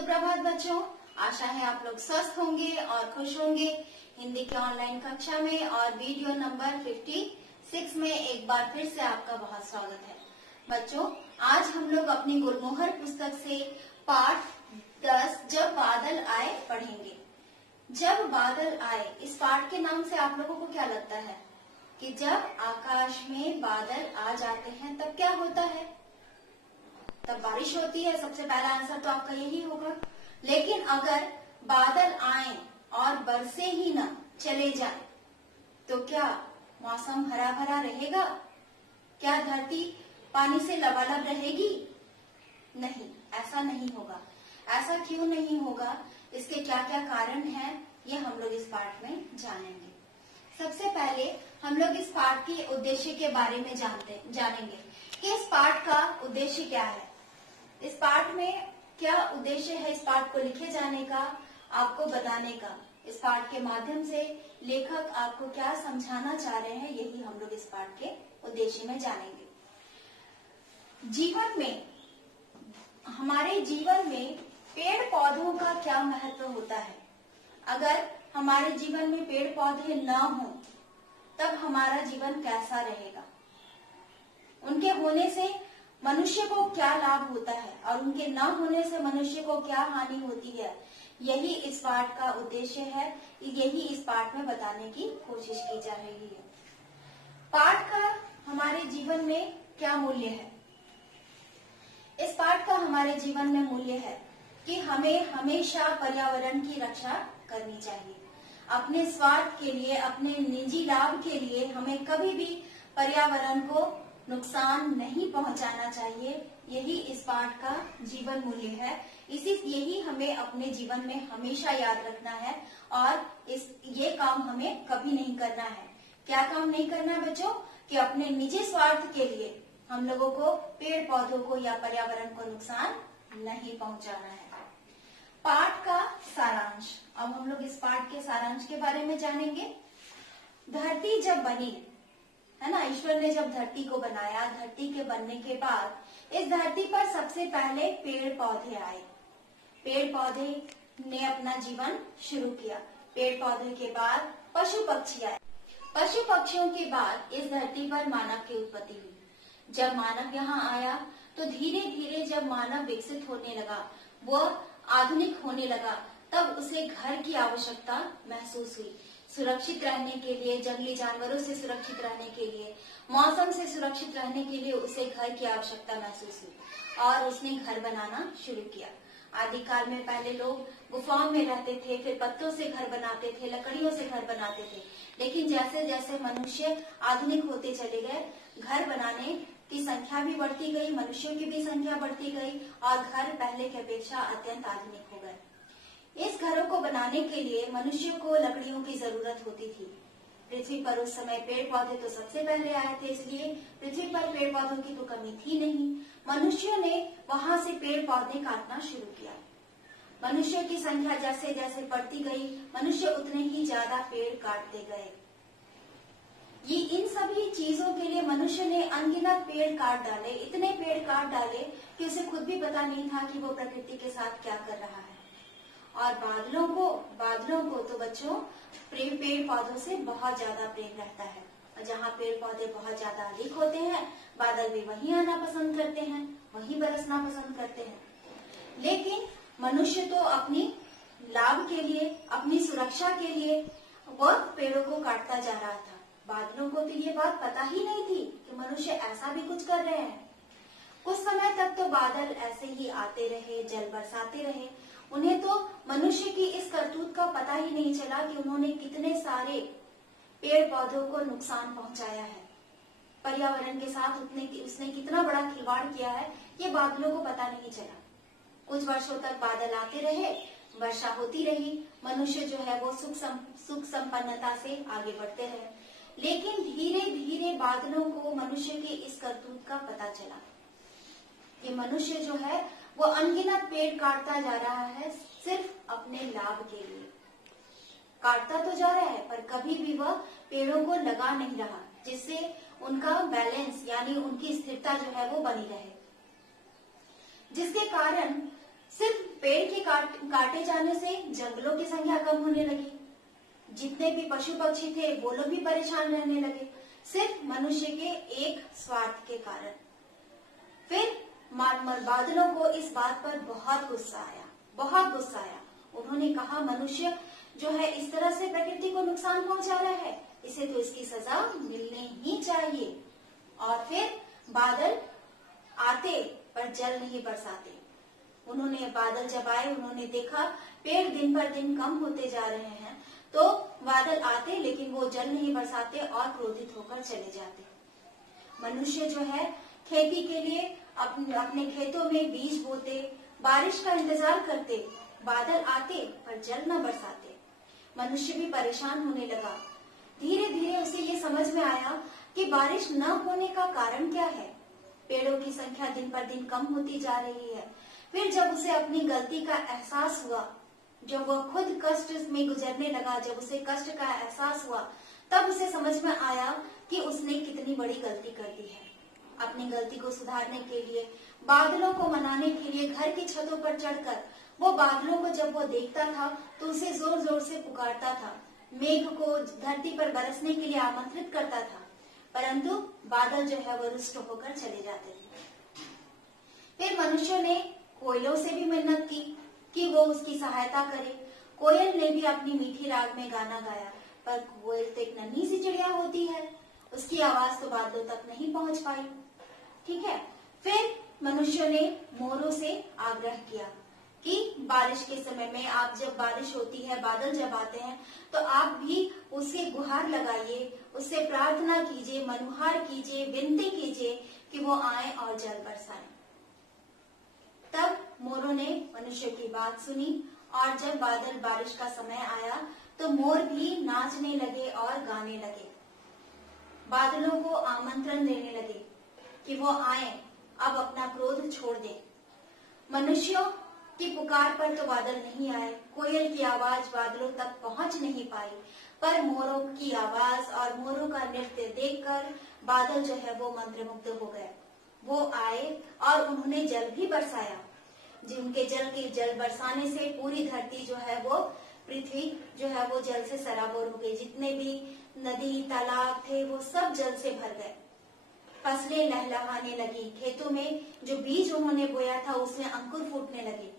सुप्रभात बच्चों, आशा है आप लोग स्वस्थ होंगे और खुश होंगे। हिंदी के ऑनलाइन कक्षा में और वीडियो नंबर 56 में एक बार फिर से आपका बहुत स्वागत है। बच्चों, आज हम लोग अपनी गुरमोहर पुस्तक से पाठ 10 जब बादल आए पढ़ेंगे। जब बादल आए, इस पाठ के नाम से आप लोगों को क्या लगता है कि जब आकाश में बादल आ जाते हैं तब क्या होता है? तब बारिश होती है। सबसे पहला आंसर तो आपका यही होगा। लेकिन अगर बादल आए और बरसे ही न चले जाए तो क्या मौसम हरा भरा रहेगा? क्या धरती पानी से लबालब रहेगी? नहीं, ऐसा नहीं होगा। ऐसा क्यों नहीं होगा? इसके क्या क्या कारण हैं, ये हम लोग इस पाठ में जानेंगे। सबसे पहले हम लोग इस पाठ के उद्देश्य के बारे में जानेंगे कि इस पाठ का उद्देश्य क्या है। इस पाठ में क्या उद्देश्य है इस पाठ को लिखे जाने का, आपको बताने का। इस पाठ के माध्यम से लेखक आपको क्या समझाना चाह रहे हैं, यही हम लोग इस पाठ के उद्देश्य में जानेंगे। जीवन में, हमारे जीवन में पेड़ पौधों का क्या महत्व होता है? अगर हमारे जीवन में पेड़ पौधे न हो तब हमारा जीवन कैसा रहेगा? उनके होने से मनुष्य को क्या लाभ होता है और उनके न होने से मनुष्य को क्या हानि होती है, यही इस पाठ का उद्देश्य है। यही इस पाठ में बताने की कोशिश की जा रही है। पाठ का हमारे जीवन में क्या मूल्य है? इस पाठ का हमारे जीवन में मूल्य है कि हमें हमेशा पर्यावरण की रक्षा करनी चाहिए। अपने स्वार्थ के लिए, अपने निजी लाभ के लिए हमें कभी भी पर्यावरण को नुकसान नहीं पहुंचाना चाहिए। यही इस पाठ का जीवन मूल्य है। यही हमें अपने जीवन में हमेशा याद रखना है और ये काम हमें कभी नहीं करना है। क्या काम नहीं करना है बच्चों? कि अपने निजी स्वार्थ के लिए हम लोगों को पेड़ पौधों को या पर्यावरण को नुकसान नहीं पहुंचाना है। पाठ का सारांश। अब हम लोग इस पाठ के सारांश के बारे में जानेंगे। धरती जब बनी, है ना, ईश्वर ने जब धरती को बनाया, धरती के बनने के बाद इस धरती पर सबसे पहले पेड़ पौधे आए। पेड़ पौधे ने अपना जीवन शुरू किया। पेड़ पौधे के बाद पशु पक्षी आए। पशु पक्षियों के बाद इस धरती पर मानव की उत्पत्ति हुई। जब मानव यहाँ आया तो धीरे धीरे जब मानव विकसित होने लगा, वह आधुनिक होने लगा, तब उसे घर की आवश्यकता महसूस हुई। सुरक्षित रहने के लिए, जंगली जानवरों से सुरक्षित रहने के लिए, मौसम से सुरक्षित रहने के लिए उसे घर की आवश्यकता महसूस हुई और उसने घर बनाना शुरू किया। आदिकाल में पहले लोग गुफाओं में रहते थे, फिर पत्तों से घर बनाते थे, लकड़ियों से घर बनाते थे। लेकिन जैसे जैसे मनुष्य आधुनिक होते चले गए, घर बनाने की संख्या भी बढ़ती गई, मनुष्यों की भी संख्या बढ़ती गई और घर पहले की अपेक्षा अत्यंत आधुनिक हो गए। इस घरों को बनाने के लिए मनुष्य को लकड़ियों की जरूरत होती थी। पृथ्वी पर उस समय पेड़ पौधे तो सबसे पहले आए थे, इसलिए पृथ्वी पर पेड़ पौधों की तो कमी थी नहीं। मनुष्यों ने वहां से पेड़ पौधे काटना शुरू किया। मनुष्यों की संख्या जैसे जैसे बढ़ती गई, मनुष्य उतने ही ज्यादा पेड़ काटते गए। ये इन सभी चीजों के लिए मनुष्य ने अनगिनत पेड़ काट डाले, इतने पेड़ काट डाले कि उसे खुद भी पता नहीं था कि वो प्रकृति के साथ क्या कर रहा है। और बादलों को तो बच्चों पेड़ पौधों से बहुत ज्यादा प्रेम रहता है। और जहाँ पेड़ पौधे बहुत ज्यादा अधिक होते हैं, बादल भी वहीं आना पसंद करते हैं, वहीं बरसना पसंद करते हैं। लेकिन मनुष्य तो अपनी लाभ के लिए, अपनी सुरक्षा के लिए वह पेड़ों को काटता जा रहा था। बादलों को तो ये बात पता ही नहीं थी कि मनुष्य ऐसा भी कुछ कर रहे हैं। कुछ समय तक तो बादल ऐसे ही आते रहे, जल बरसाते रहे। उन्हें तो मनुष्य की इस करतूत का पता ही नहीं चला कि उन्होंने कितने सारे पेड़ पौधों को नुकसान पहुंचाया है। पर्यावरण के साथ उसने कितना बड़ा खिलवाड़ किया है, ये बादलों को पता नहीं चला। कुछ वर्षों तक बादल आते रहे, वर्षा होती रही, मनुष्य जो है वो सुख संपन्नता से आगे बढ़ते रहे। लेकिन धीरे धीरे बादलों को मनुष्य की इस करतूत का पता चला। ये मनुष्य जो है वो अनगिनत पेड़ काटता जा रहा है, सिर्फ अपने लाभ के लिए। काटता तो जा रहा है पर कभी भी वह पेड़ों को लगा नहीं रहा, जिससे उनका बैलेंस यानी उनकी स्थिरता जो है वो बनी रहे। जिसके कारण सिर्फ पेड़ के काटे जाने से जंगलों की संख्या कम होने लगी। जितने भी पशु पक्षी थे वो लोग भी परेशान रहने लगे, सिर्फ मनुष्य के एक स्वार्थ के कारण। फिर बादलों को इस बात पर बहुत गुस्सा आया, बहुत गुस्सा आया। उन्होंने कहा मनुष्य जो है इस तरह से प्रकृति को नुकसान पहुंचा रहा है, इसे तो इसकी सजा मिलनी ही चाहिए। और फिर बादल आते पर जल नहीं बरसाते। उन्होंने बादल जब आए, उन्होंने देखा पेड़ दिन पर दिन कम होते जा रहे हैं, तो बादल आते लेकिन वो जल नहीं बरसाते और क्रोधित होकर चले जाते। मनुष्य जो है खेती के लिए अपने खेतों में बीज बोते, बारिश का इंतजार करते, बादल आते पर जल न बरसाते। मनुष्य भी परेशान होने लगा। धीरे धीरे उसे ये समझ में आया कि बारिश न होने का कारण क्या है। पेड़ों की संख्या दिन पर दिन कम होती जा रही है। फिर जब उसे अपनी गलती का एहसास हुआ, जब वह खुद कष्ट में गुजरने लगा, जब उसे कष्ट का एहसास हुआ, तब उसे समझ में आया कि उसने कितनी बड़ी गलती कर दी है। अपनी गलती को सुधारने के लिए, बादलों को मनाने के लिए घर की छतों पर चढ़कर वो बादलों को जब वो देखता था तो उसे जोर जोर से पुकारता था, मेघ को धरती पर बरसने के लिए आमंत्रित करता था, परंतु बादल जो है वो रुष्ट होकर चले जाते थे। फिर मनुष्य ने कोयलों से भी मिन्नत की कि वो उसकी सहायता करे। कोयल ने भी अपनी मीठी राग में गाना गाया, पर कोयल तो एक नन्ही सी चिड़िया होती है, उसकी आवाज तो बादलों तक नहीं पहुंच पाई। ठीक है। फिर मनुष्य ने मोरों से आग्रह किया कि बारिश के समय में आप जब बारिश होती है, बादल जब आते हैं, तो आप भी उससे गुहार लगाइए, उससे प्रार्थना कीजिए, मनुहार कीजिए, विनती कीजिए कि वो आए और जल बरसाएं। तब मोरों ने मनुष्य की बात सुनी और जब बारिश का समय आया तो मोर भी नाचने लगे और गाने लगे, बादलों को आमंत्रण देने लगे कि वो आए, अब अपना क्रोध छोड़ दें। मनुष्यों की पुकार पर तो बादल नहीं आए, कोयल की आवाज बादलों तक पहुंच नहीं पाई, पर मोरों की आवाज और मोरों का नृत्य देखकर बादल जो है वो मंत्रमुग्ध हो गए। वो आए और उन्होंने जल भी बरसाया। जिनके जल बरसाने से पूरी धरती जो है वो, पृथ्वी जो है वो जल से सराबोर हो गई। जितने भी नदी तालाब थे वो सब जल से भर गए। फसलें लहलहाने लगी, खेतों में जो बीज उन्होंने बोया था उसमें अंकुर फूटने लगे।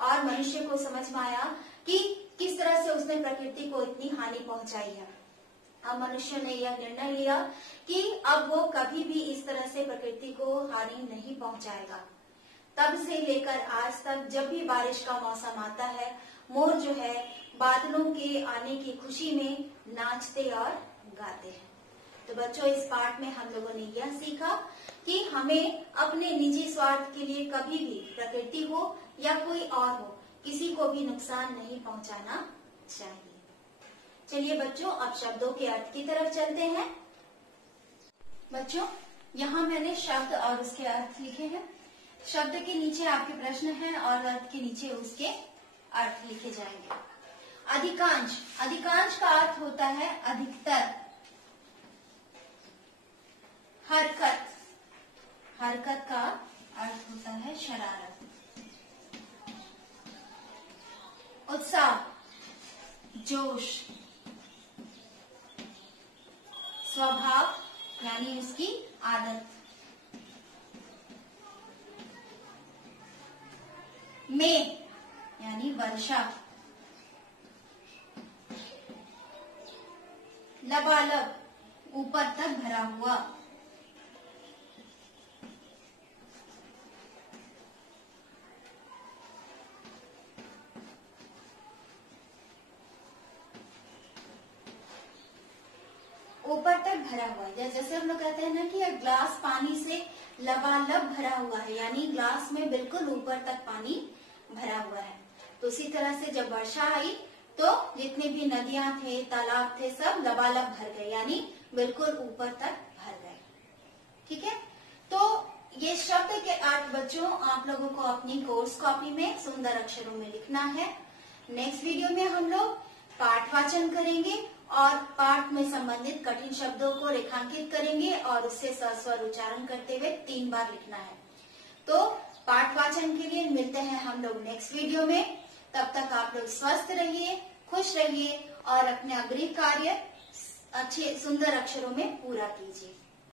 और मनुष्य को समझ में आया कि किस तरह से उसने प्रकृति को इतनी हानि पहुंचाई है। अब मनुष्य ने यह निर्णय लिया कि अब वो कभी भी इस तरह से प्रकृति को हानि नहीं पहुंचाएगा। तब से लेकर आज तक जब भी बारिश का मौसम आता है, मोर जो है बादलों के आने की खुशी में नाचते और गाते हैं। तो बच्चों, इस पाठ में हम लोगों ने यह सीखा कि हमें अपने निजी स्वार्थ के लिए कभी भी प्रकृति को या कोई और हो, किसी को भी नुकसान नहीं पहुंचाना चाहिए। चलिए बच्चों, अब शब्दों के अर्थ की तरफ चलते हैं। बच्चों, यहाँ मैंने शब्द और उसके अर्थ लिखे हैं। शब्द के नीचे आपके प्रश्न हैं और अर्थ के नीचे उसके अर्थ लिखे जाएंगे। अधिकांश, अधिकांश का अर्थ होता है अधिकतर। हरकत, हरकत का अर्थ होता है शरारत। उत्साह, जोश। स्वभाव यानी उसकी आदत। मेघ यानी वर्षा। लबालब, ऊपर तक भरा हुआ। ऊपर तक भरा हुआ है। जैसे हम लोग कहते हैं ना कि ग्लास पानी से लबालब भरा हुआ है, यानी ग्लास में बिल्कुल ऊपर तक पानी भरा हुआ है। तो उसी तरह से जब वर्षा आई तो जितने भी नदियां थे, तालाब थे, सब लबालब भर गए, यानी बिल्कुल ऊपर तक भर गए। ठीक है। तो ये शब्द के अर्थ बच्चों आप लोगों को अपनी कोर्स कॉपी में सुंदर अक्षरों में लिखना है। नेक्स्ट वीडियो में हम लोग पाठवाचन करेंगे और पाठ में संबंधित कठिन शब्दों को रेखांकित करेंगे और उससे स्वर उच्चारण करते हुए 3 बार लिखना है। तो पाठ वाचन के लिए मिलते हैं हम लोग नेक्स्ट वीडियो में। तब तक आप लोग स्वस्थ रहिए, खुश रहिए और अपने गृह कार्य अच्छे सुंदर अक्षरों में पूरा कीजिए।